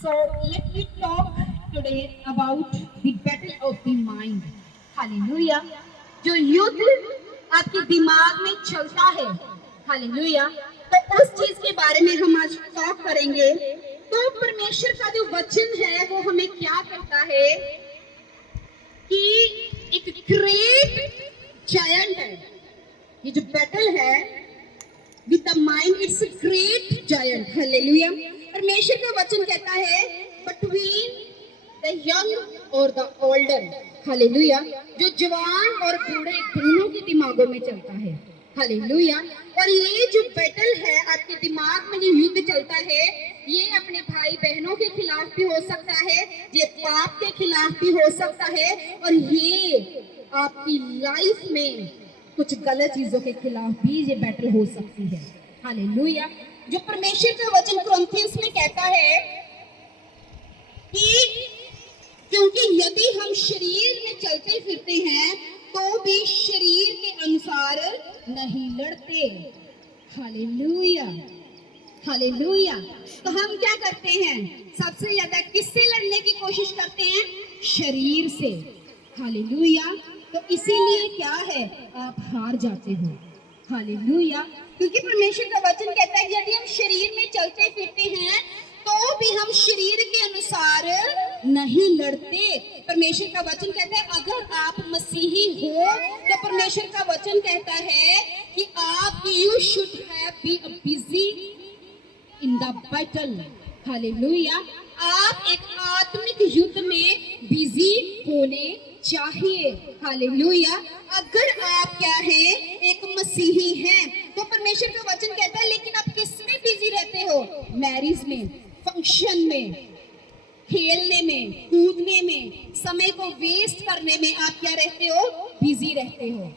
So let me talk today about the battle of the mind. Hallelujah. जो युद्ध आपके दिमाग में चलता है, हालेलुया, तो उस चीज के बारे में हम आज टॉक करेंगे। तो परमेश्वर का जो वचन है वो हमें क्या कहता है कि एक ग्रेट जायंट है, ये जो बैटल है with the mind, it's a great giant. Hallelujah. परमेश्वर का वचन कहता है बिटवीन द यंग और द ओल्डर, हालेलुया, जो जवान और बूढ़े दोनों के दिमागों में चलता है, हालेलुया। और ये जो बैटल है आपके दिमाग में, जो युद्ध चलता है, ये अपने भाई बहनों के खिलाफ भी हो सकता है, ये पाप के खिलाफ भी हो सकता है, और ये आपकी लाइफ में कुछ गलत चीजों के खिलाफ भी ये बैटल हो सकती है, हालेलुया। जो परमेश्वर का वचन कुरिन्थियों में कहता है कि क्योंकि यदि हम शरीर में चलते फिरते हैं तो भी शरीर के अनुसार नहीं लड़ते, हालेलुया, हालेलुया। तो हम क्या करते हैं? सबसे ज्यादा किससे लड़ने की कोशिश करते हैं? शरीर से, हालेलुया। तो इसीलिए क्या है, आप हार जाते हो, हालेलुया। क्योंकि परमेश्वर का वचन कहता है यदि हम शरीर में चलते फिरते हैं तो भी हम शरीर के अनुसार नहीं लड़ते। परमेश्वर का वचन कहता है अगर आप मसीही हो तो परमेश्वर का वचन कहता है कि आप you should have be busy in the battle, hallelujah. आप एक आत्मिक युद्ध में बिजी होने चाहिए, हालेलुया। अगर आप क्या है, एक मसीही हैं, तो परमेश्वर का वचन कहता है लेकिन आप किस में बिजी रहते हो? मैरिज में, फंक्शन में, खेलने में, कूदने में, समय को वेस्ट करने में आप क्या रहते हो? बिजी रहते हो,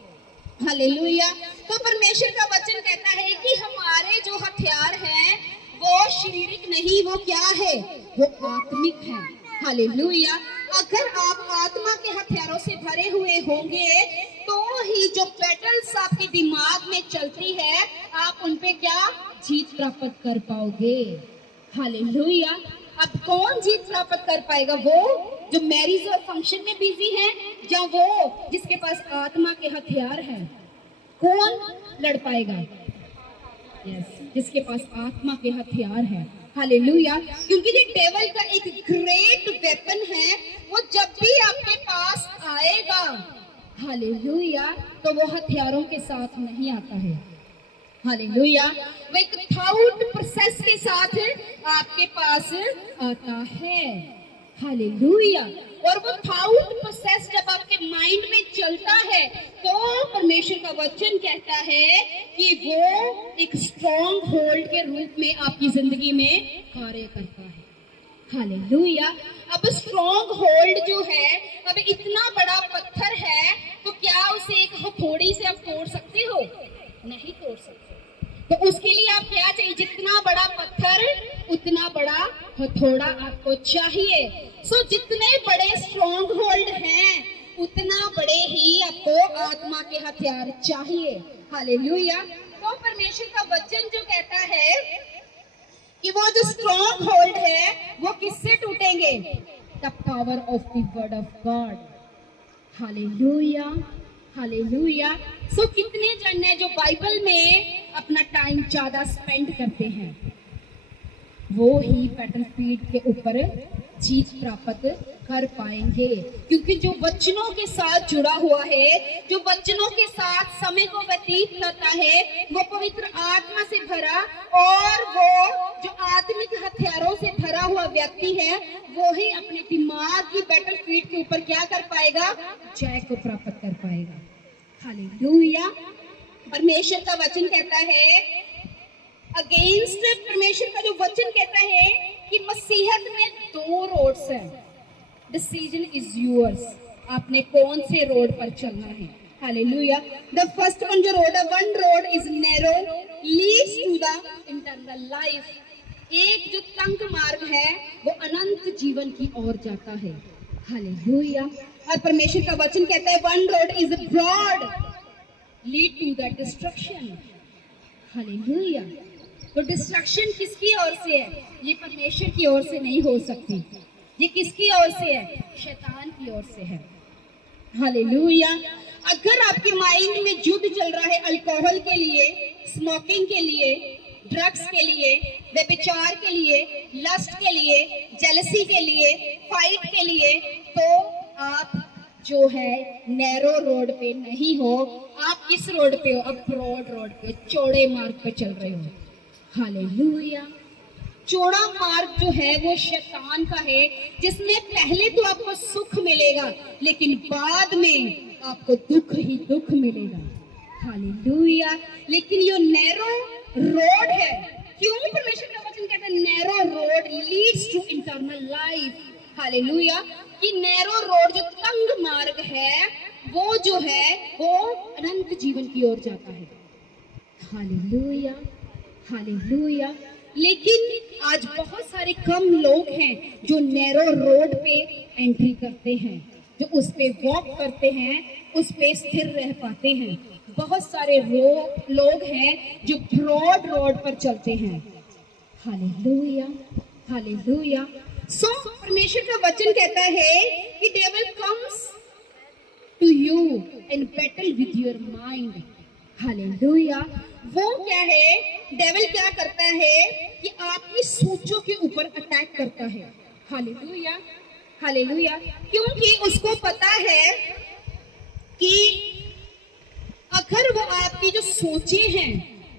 हालेलुया। तो परमेश्वर का वचन कहता है कि हमारे जो हथियार हैं वो शारीरिक नहीं, वो क्या है? वो आत्मिक है, हालेलुया। अगर आप आत्मा के हथियारों से भरे हुए होंगे तो ही जो बैटल्स आपके दिमाग में चलती है आप उन पे क्या जीत प्राप्त कर पाओगे, हालेलुया। अब कौन जीत प्राप्त कर पाएगा? वो जो मैरिज और फंक्शन में बिजी है, या वो जिसके पास आत्मा के हथियार हैं? कौन लड़ पाएगा? यस, जिसके पास आत्मा के हथियार हैं, हालेलुया। क्योंकि ये डेविल का एक ग्रेट वेपन है, वो जब भी आपके पास आएगा, हालेलुया, तो वो हथियारों के साथ नहीं आता है, हालेलुया। वो एक थॉट प्रोसेस के साथ आपके पास आता है, हालेलुया। और वो थॉट प्रोसेस जब आपके माइंड में चलता है तो परमेश्वर का वचन कहता है कि वो एक स्ट्रॉन्ग होल्ड के रूप में आपकी जिंदगी में कार्य करता है, हालेलुया। अब स्ट्रॉन्ग होल्ड जो है, अब इतना बड़ा पत्थर है तो क्या उसे एक हथौड़ी से आप तोड़ सकते हो? नहीं तोड़ सकते। तो उसके लिए आप क्या चाहिए? जितना बड़ा पत्थर उतना बड़ा हथौड़ा आपको चाहिए। सो जितने बड़े स्ट्रॉन्ग होल्ड हैं उतना बड़े ही आपको आत्मा के हथियार चाहिए, हालेलुया। तो परमेश्वर का वचन जो कहता है कि वो जो स्ट्रॉन्ग होल्ड है वो किससे टूटेंगे? The power of the word of God, hallelujah, hallelujah. So कितने जन है जो बाइबल में अपना टाइम ज्यादा स्पेंड करते हैं, वो ही बैटलफील्ड के ऊपर जीत प्राप्त कर पाएंगे। क्योंकि जो वचनों के साथ जुड़ा हुआ है, जो वचनों के साथ समय को व्यतीत करता है, वो पवित्र आत्मा से भरा और वो जो आत्मिक हथियारों से भरा हुआ व्यक्ति है, वो ही अपने दिमाग की बैटलफील्ड के ऊपर क्या कर पाएगा? जय को प्राप्त कर पाएगा, हालेलुया। परमेश्वर का वचन कहता है अगेंस्ट, परमेश्वर का जो वचन कहता है कि मसीहत में दो रोड्स हैं, डिसीजन इज योर्स, आपने कौन से रोड पर चलना है, हालेलुया। द फर्स्ट वन जो रोड है, one road is narrow leads to the eternal life, एक जो तंग मार्ग है वो अनंत जीवन की ओर जाता है, हालेलुया। और परमेश्वर का वचन कहता है one road is broad lead to the destruction, hallelujah. तो डिस्ट्रक्शन किसकी ओर से है? ये परमेश्वर की ओर से नहीं हो सकती। ये किसकी ओर से है? शैतान की ओर से है। हालेलुया। अगर आपके माइंड में युद्ध चल रहा है अल्कोहल के लिए, स्मोकिंग के लिए, ड्रग्स के लिए, व्यभिचार के लिए, लस्ट के लिए, जेलसी के लिए, फाइट के लिए, तो आप जो है नैरो रोड पे नहीं हो। आप किस रोड पे हो? आप ब्रॉड रोड पे, चौड़े मार्ग पे चल रहे हो। हालेलुया। चौड़ा मार्ग जो है वो शैतान का है, जिसमें पहले तो आपको सुख मिलेगा लेकिन बाद में आपको दुख ही दुख मिलेगा। हालेलुया। लेकिन ये नैरो रोड है। क्यों परमेश्वर का वचन कहता है narrow road leads to internal life. Hallelujah. कि नैरो रोड जो तंग मार्ग है वो जो है वो अनंत जीवन की ओर जाता है। हालेलुया। हालेलुया। लेकिन आज बहुत सारे कम लोग हैं जो नैरो रोड पे एंट्री करते हैं, जो उस पे वॉक करते हैं, उस पे स्थिर रह पाते हैं। बहुत सारे लोग हैं जो ब्रॉड रोड पर चलते हैं। हालेलुया। हालेलुया। सो परमेश्वर का वचन कहता है कि devil comes to you in battle with your mind. Hallelujah. वो क्या है? डेविल क्या करता है कि आपकी सोचों के ऊपर अटैक करता है। हालेलुया। हालेलुया। क्योंकि उसको पता है कि अगर वो आपकी जो सोचे हैं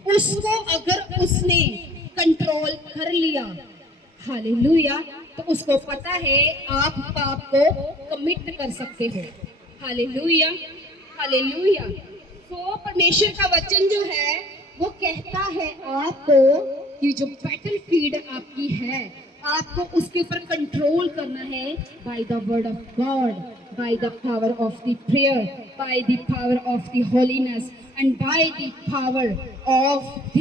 उसको अगर उसने कंट्रोल कर लिया, हालेलुया, तो उसको पता है आप पाप को कमिट कर सकते हो। हालेलुया। हालेलुया। तो परमेश्वर का वचन जो है वो कहता है आपको कि जो बैटल फील्ड आपकी है आपको उसके ऊपर कंट्रोल करना है by the word of God, by the power of the prayer, by the power of the holiness and by the power of the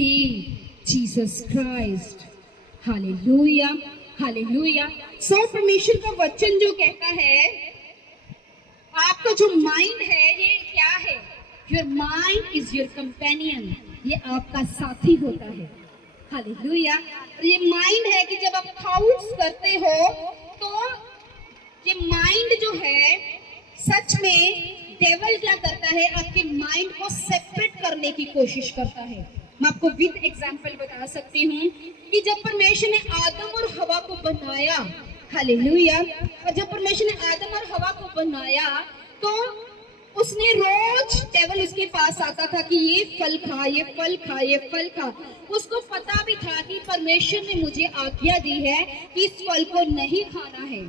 Jesus Christ. Hallelujah. Hallelujah. So परमेश्वर का वचन जो कहता है आपका जो माइंड है ये क्या है? Your mind is your companion. ये आपका साथी होता है। हालेलुया। ये माइंड है कि जब आप थॉट्स करते हो तो ये माइंड जो है सच में डेविल क्या करता है? आपके माइंड को सेपरेट करने की कोशिश करता है। मैं आपको विद एग्जांपल बता सकती हूँ कि जब परमेश्वर ने आदम और हवा को बनाया, हालेलुया, और जब परमेश्वर ने आदम और हवा को बनाया तो उसने रोज डेविल उसके पास आता था कि ये फल खा, ये फल खा, ये फल खा। उसको पता भी था कि परमेश्वर ने मुझे आज्ञा दी है कि इस फल को नहीं खाना है।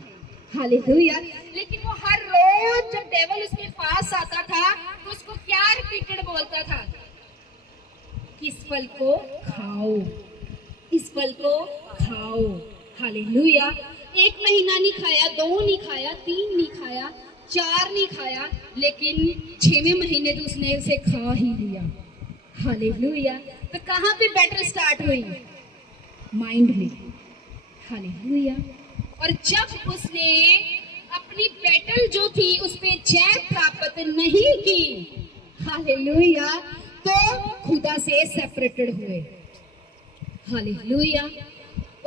हालेलुया। लेकिन वो हर रोज जब डेविल उसके पास आता था तो उसको क्या रिपीटेड बोलता था? इस फल को खाओ, इस फल को खाओ। हालेलुया। 1 महीना नहीं खाया, 2 नहीं खाया, 3 नहीं खाया, 4 नहीं खाया, लेकिन 6वें महीने तो उसने उसे खा ही लिया। हालेलुया। तो कहाँ पे बैटल स्टार्ट हुई? माइंड में। हालेलुया। और जब उसने अपनी बैटल जो थी उस पे जय प्राप्त नहीं की, हालेलुया, तो खुदा से सेपरेटेड हुए। हालेलुया।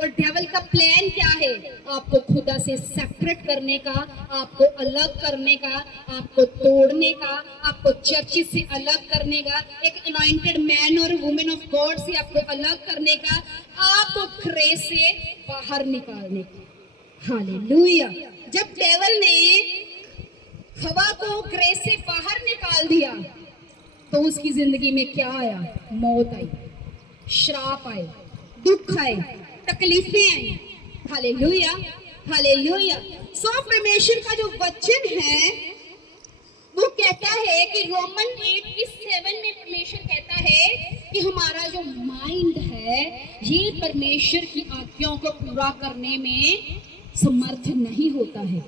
और डेविल का प्लान क्या है? आपको खुदा से सेपरेट करने का, आपको अलग करने का, आपको तोड़ने का, आपको चर्चिस से अलग करने का, एक अनॉइंटेड मैन और वुमेन ऑफ गॉड से आपको अलग करने का, आपको ग्रेस से बाहर निकालने का। हालेलुया। जब डेविल ने हवा को ग्रेस से बाहर निकाल दिया तो उसकी जिंदगी में क्या आया? मौत आई, श्राप आए, दुख आए, तकलीफें आई। हालेलुया। हालेलुया। सो परमेश्वर का जो वचन है वो कहता है कि रोमन 8:7 में परमेश्वर कहता है कि हमारा जो माइंड है ये परमेश्वर की आज्ञाओं को पूरा करने में समर्थ नहीं होता है।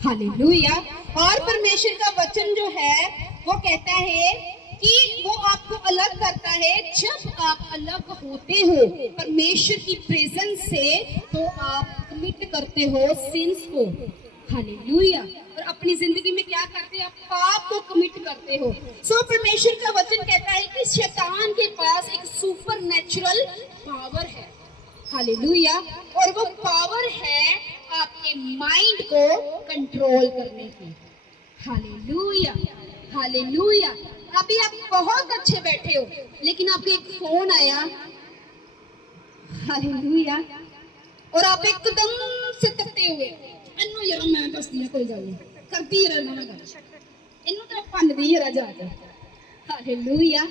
हालेलुया। और परमेश्वर का वचन जो है वो कहता है कि वो आपको अलग करता है। जब आप अलग होते हो परमेश्वर की प्रेजेंस से तो आप कमिट करते हो सिंस को। हालेलुया। और अपनी जिंदगी में क्या करते हैं? आप पाप को कमिट करते हो। सो परमेश्वर का वचन कहता है कि शैतान के पास एक सुपर नेचुरल पावर है, हालेलुया। और वो पावर है आपके माइंड को कंट्रोल करने की, हालेलुया, हालेलुया। अभी आप बहुत अच्छे बैठे हो, लेकिन आपको एक फोन आया, हालेलुया, और आप एकदम से तकते हुए इन्नू यार मैं दस दिया कोई गल नहीं करती रहना मैं गल इन्नू तो भन दी यार जाके, हालेलुया।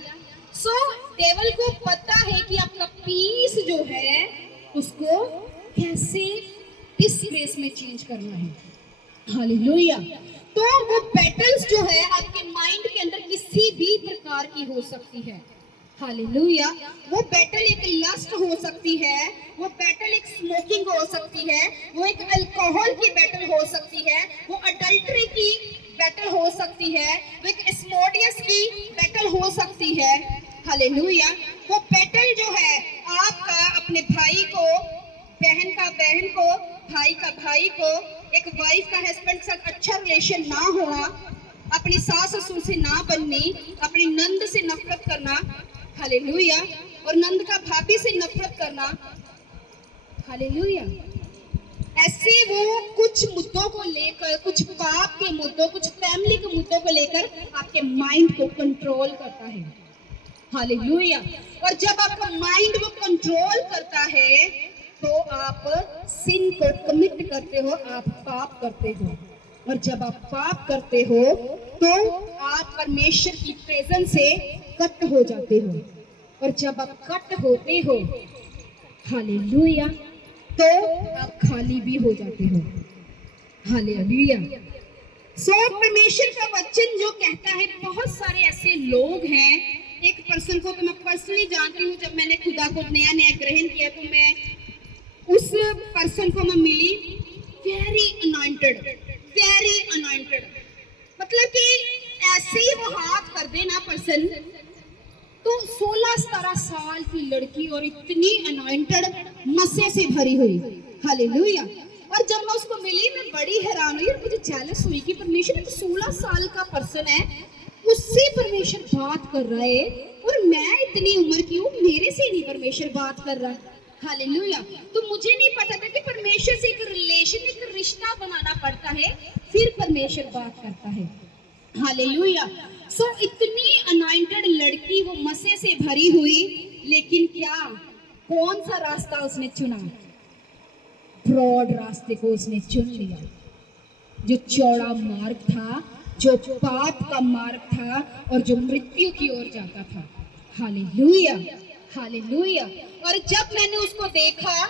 सो डेविल को पता है कि आपका पीस जो है उसको कैसे डिसग्रेस में चेंज करना है, हालेलुया। तो वो बैटल्स जो है आपके माइंड के अंदर किसी भी प्रकार की हो सकती है, हालेलुया। वो बैटल एक लस्ट हो सकती है, वो बैटल एक स्मोकिंग हो सकती है, वो एक अल्कोहल की बैटल हो सकती है, वो अडल्ट्री की बैटल हो सकती है, वो एक स्मोडियस की बैटल हो सकती है, हालेलुया। वो बैटल जो है आपका अपने भाई को, बहन का बहन को, भाई का भाई को, एक वाइफ का हस्बैंड के साथ अच्छा रिलेशन ना होना, अपनी सास ससुर से ना बननी, अपनी नंद से नफरत करना, हालेलुया, और नंद का भाभी से नफरत करना, हालेलुया। ऐसे वो कुछ मुद्दों को लेकर, कुछ पाप के मुद्दों, कुछ फैमिली के मुद्दों को लेकर आपके माइंड को कंट्रोल करता है, हालेलुया। और जब आपका माइंड वो कंट्रोल करता है तो आप सिन को कमिट करते हो, आप पाप करते हो, और जब आप पाप करते हो तो आप परमेश्वर की प्रेजेंस से कट हो जाते हो, और जब आप कट होते हो, हालेलुया, तो आप खाली भी हो जाते हो, हालेलुया। सो परमेश्वर का वचन जो कहता है, बहुत सारे ऐसे लोग हैं, एक पर्सन को तो मैं पर्सनली जानती हूँ, जब मैंने खुदा को नया नया ग्रहण किया तो मैं उस पर्सन को मैं मिली, वेरी अनॉइंटेड, मतलब कि ऐसे ही वो हाथ कर देना पर्सन, तो 16-17 साल की लड़की और इतनी अनॉइंटेड मसे से भरी हुई, हालेलुया। और जब मैं उसको मिली मैं बड़ी हैरान हुई, मुझे जेलस हुई कि परमेश्वर 16 साल का पर्सन है, उससे परमेश्वर बात कर रहा है, और मैं इतनी उम्र की हूँ, मेरे से नहीं परमेश्वर बात कर रहा है, हालेलुया। तो मुझे नहीं पता था कि परमेश्वर से एक रिलेशन, एक रिश्ता बनाना पड़ता है, फिर परमेश्वर बात करता है, हालेलुया। सो इतनी अनॉइंटेड लड़की, वो मसे से भरी हुई, लेकिन क्या, कौन सा रास्ता उसने चुना? ब्रॉड रास्ते को उसने चुन लिया, जो चौड़ा मार्ग था, जो पाप का मार्ग था, और जो मृत्यु की ओर जाता था, हालेलुया, हालेलुया। और जब मैंने उसको देखा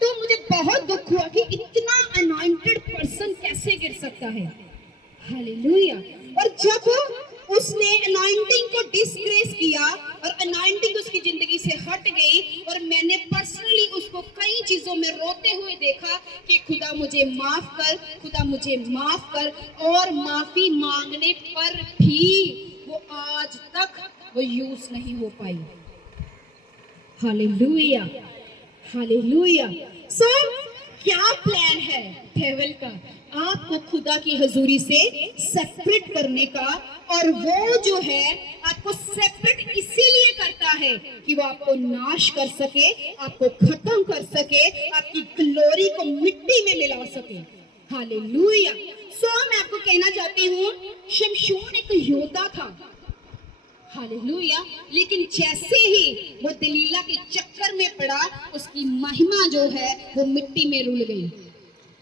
तो मुझे बहुत दुख हुआ कि इतना अनॉइंटेड पर्सन कैसे गिर सकता है, हालेलुया। और जब उसने अनॉइंटिंग को डिसग्रेस किया और अनॉइंटिंग उसकी जिंदगी से हट गई, और मैंने पर्सनली उसको कई चीजों में रोते हुए देखा कि खुदा मुझे माफ कर, खुदा मुझे माफ कर, और माफी मांगने पर भी वो आज तक वो यूज नहीं हो पाई, हालेलुया, हालेलुया। सो क्या प्लान है डेविल का? आपको खुदा की हजूरी से सेपरेट करने का, और वो जो है आपको सेपरेट इसीलिए करता है कि वो आपको नाश कर सके, आपको खत्म कर सके, आपकी ग्लोरी को मिट्टी में मिला सके, हालेलुया। सो मैं आपको कहना चाहती हूँ, शिमशोन एक योद्धा था, हालेलुया, लेकिन जैसे ही वो दलीला के चक्कर में पड़ा, उसकी महिमा जो है वो मिट्टी में रुल गई,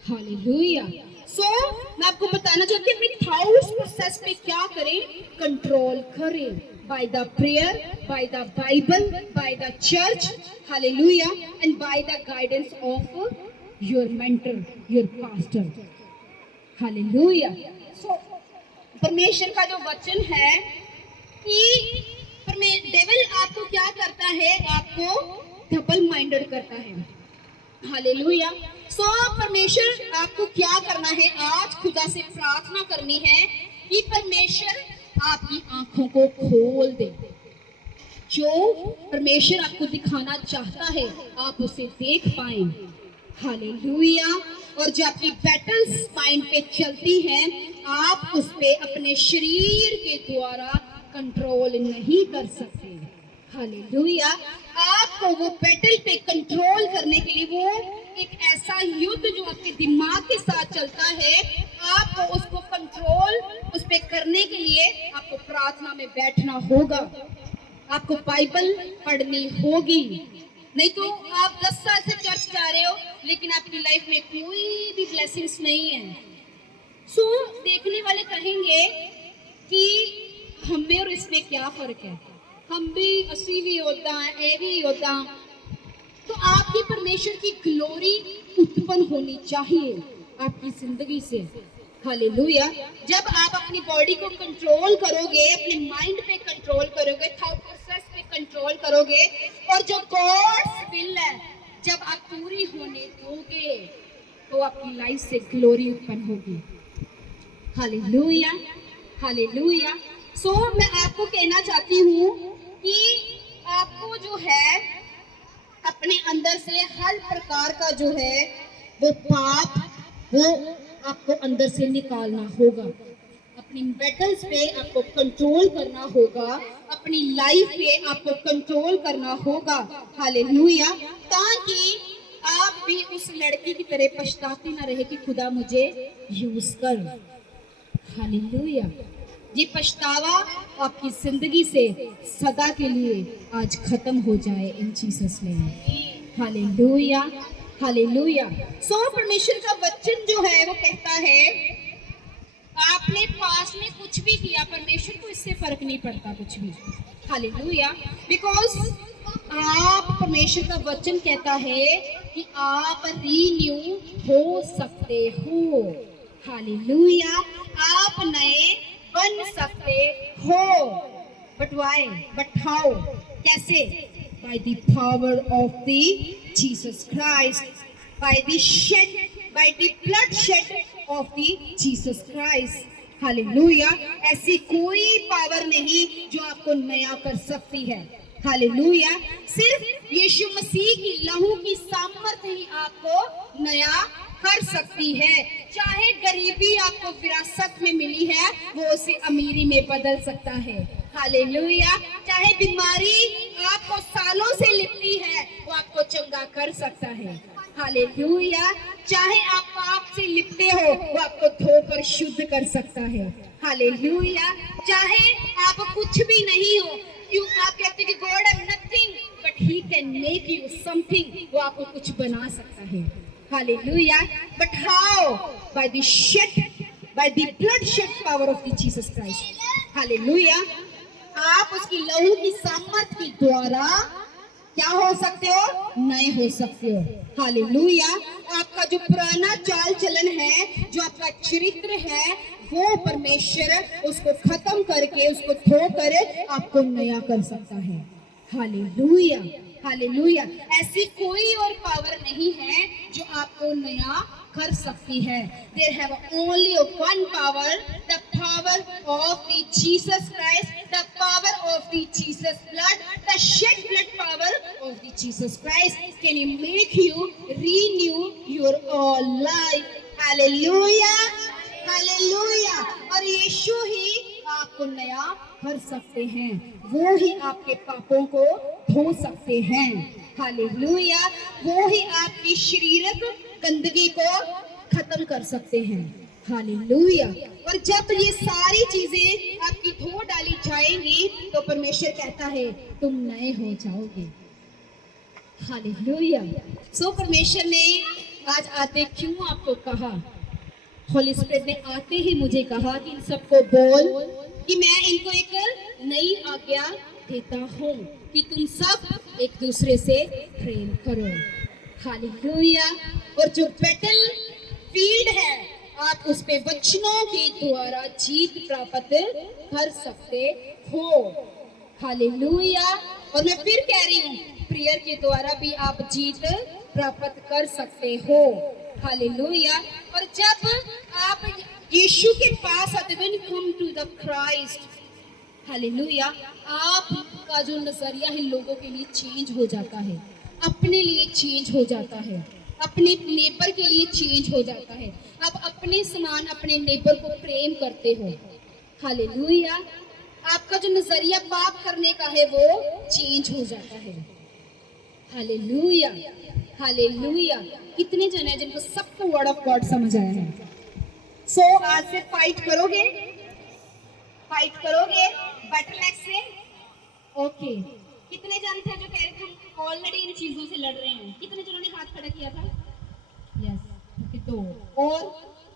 हालेलुया। सो मैं आपको बताना चाहती हूँ, अपनी थॉट्स प्रोसेस पे क्या करें, कंट्रोल करें, by the prayer, by the Bible, by the church, hallelujah, and by the guidance of your mentor, your pastor, hallelujah. So परमेश्वर का जो वचन है कि डेविल आपको क्या करता है, आपको डबल माइंडेड करता है, हालेलुया। सो परमेश्वर आपको क्या करना है, आज खुदा से प्रार्थना करनी है कि परमेश्वर आपकी आंखों को खोल दे, जो परमेश्वर आपको दिखाना चाहता है आप उसे देख पाए, हालेलुया। और जो आपकी बैटल्स माइंड पे चलती हैं, आप उस पे अपने शरीर के द्वारा कंट्रोल नहीं कर सकते, हालेलुया। आपको वो बैटल पे कंट्रोल करने के लिए, वो एक ऐसा युद्ध जो आपके दिमाग के साथ चलता है, आपको उसको कंट्रोल उस पे करने के लिए आपको प्रार्थना में बैठना होगा, आपको बाइबल पढ़नी होगी। नहीं तो आप 10 साल से चर्च जा रहे हो लेकिन आपकी लाइफ में कोई भी ब्लेसिंग्स नहीं है। सो देखने वाले कहेंगे कि हम में और इसमें क्या फर्क है, हम भी 80 भी होता है, ए भी होता। तो आपकी परमेश्वर की ग्लोरी उत्पन्न होनी चाहिए आपकी जिंदगी से। हालेलुया। जब आप अपनी बॉडी को कंट्रोल करोगे, अपने माइंड पे कंट्रोल करोगे, थॉट प्रोसेस पे कंट्रोल करोगे, और जो गॉड्स विल है जब आप पूरी होने दोगे, तो आपकी लाइफ से ग्लोरी उत्पन्न होगी। Hallelujah, hallelujah. सो मैं आपको कहना चाहती हूँ कि आपको जो है अपने अंदर से हर प्रकार का जो है वो पाप, वो आपको अंदर से निकालना होगा। अपनी बैटल्स पे आपको कंट्रोल करना होगा, अपनी लाइफ पे आपको कंट्रोल करना होगा। हालेलुया। ताकि आप भी उस लड़की की तरह पछताते ना रहे कि खुदा मुझे यूज कर। हालेलुया। ये पछतावा आपकी जिंदगी से सदा के लिए आज खत्म हो जाए in Jesus name. Hallelujah, hallelujah. So परमेश्वर का वचन जो है वो कहता है, आपने पास में कुछ भी किया, परमेश्वर को इससे फर्क नहीं पड़ता कुछ भी। हालेलुया। बिकॉज आप, परमेश्वर का वचन कहता है कि आप रीन्यू हो सकते हो। हालेलुया। आप नए बन सकते हो। बट वाई, बट हाउ, कैसे? By the power of the Jesus Christ, by the shed, by the blood shed of the Jesus Christ. Hallelujah. ऐसी कोई पावर नहीं जो आपको नया कर सकती है। हालेलुया। सिर्फ यीशु मसीह की लहू की सामर्थ ही आपको नया कर सकती है। चाहे गरीबी आपको विरासत में मिली है, वो उसे अमीरी में बदल सकता है। हालेलुया। चाहे बीमारी आपको सालों से लिपटी है, वो आपको चंगा कर सकता है। हालेलुया। चाहे आप पाप से लिपटे हो, वो आपको धोकर शुद्ध कर सकता है। हालेलुया। चाहे आप कुछ भी नहीं हो, क्यों आप कहते हैं कि गॉड है nothing but he can make you something, वो आपको कुछ बना सकता है। Hallelujah. But how? By the shed, by the blood shed power of the Jesus Christ. Hallelujah. आप उसकी लहू की सामर्थ के द्वारा क्या हो सकते हो? नए हो सकते हो। हालेलुया। आपका जो पुराना चाल चलन है, जो आपका चरित्र है, वो परमेश्वर उसको खत्म करके, उसको धोकर आपको नया कर सकता है। Hallelujah, hallelujah. ऐसी कोई और पावर नहीं है जो आपको नया कर सकती है। There have only one power, the power of the Jesus Christ, the power of the Jesus blood, the shed blood power of the Jesus Christ can make you renew your all life. Hallelujah, hallelujah। और यीशु ही आपको नया कर सकते हैं, वो ही आपके पापों को धो सकते हैं। हालेलुया। वो ही आपकी शारीरिक गंदगी को खत्म कर सकते हैं। हालेलुया। और जब ये सारी चीजें आपकी धो डाली जाएंगी, तो परमेश्वर कहता है तुम नए हो जाओगे। हालेलुया। सो परमेश्वर ने आज आते क्यों आपको कहा, होली स्पिरिट ने आते ही मुझे कहा कि इन सबको बोल कि मैं इनको एक नई आज्ञा देता हूँ कि तुम सब एक दूसरे से प्रेम करो। हालेलुया। और जो बैटल फील्ड है, आप उस पे वचनों के द्वारा जीत प्राप्त कर सकते हो। हालेलुया। और मैं फिर कह रही हूँ, प्रेयर के द्वारा भी आप जीत प्राप्त कर सकते हो। हालेलुया। और जब आप यीशु के पास आते, when come to the Christ, hallelujah, आपका जो नजरिया है लोगों के लिए चेंज हो जाता है, अपने लिए चेंज हो जाता है, अपने नेबर के लिए चेंज हो जाता है। आप अपने समान अपने नेबर को प्रेम करते हो। हालेलुया। आपका जो नजरिया पाप करने का है वो चेंज हो जाता है। Hallelujah, hallelujah. कितने जन है जिनको सबको वर्ड ऑफ गॉड समझ आया है? सो आज से फाइट करोगे, फाइट करोगे बटल एक्स से। ओके, कितने जन थे जो कह रहे थे हम ऑलरेडी इन चीजों से लड़ रहे हैं? कितने जनों ने हाथ खड़ा किया था? यस, ओके, 2 और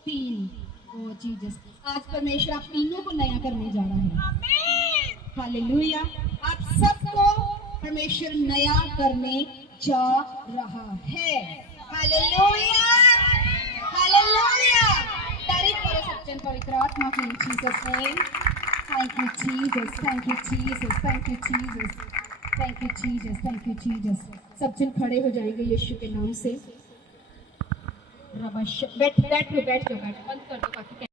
3। ओ जीसस, आज परमेश्वर आप तीनों को नया करने जा रहा है। हालेलुया, आप सबको परमेश्वर नया करने जा रहा है। Hallelujah, hallelujah. तारीफ करो सच्चन पवित्र आत्मा की, Jesus name. Thank you, Jesus. Thank you, Jesus. Thank you, Jesus. Thank you, Jesus. Thank you, Jesus. सब जन खड़े हो जाएंगे यीशु के नाम से। रबश बैठ बैठ बैठ बंद कर दो ताकि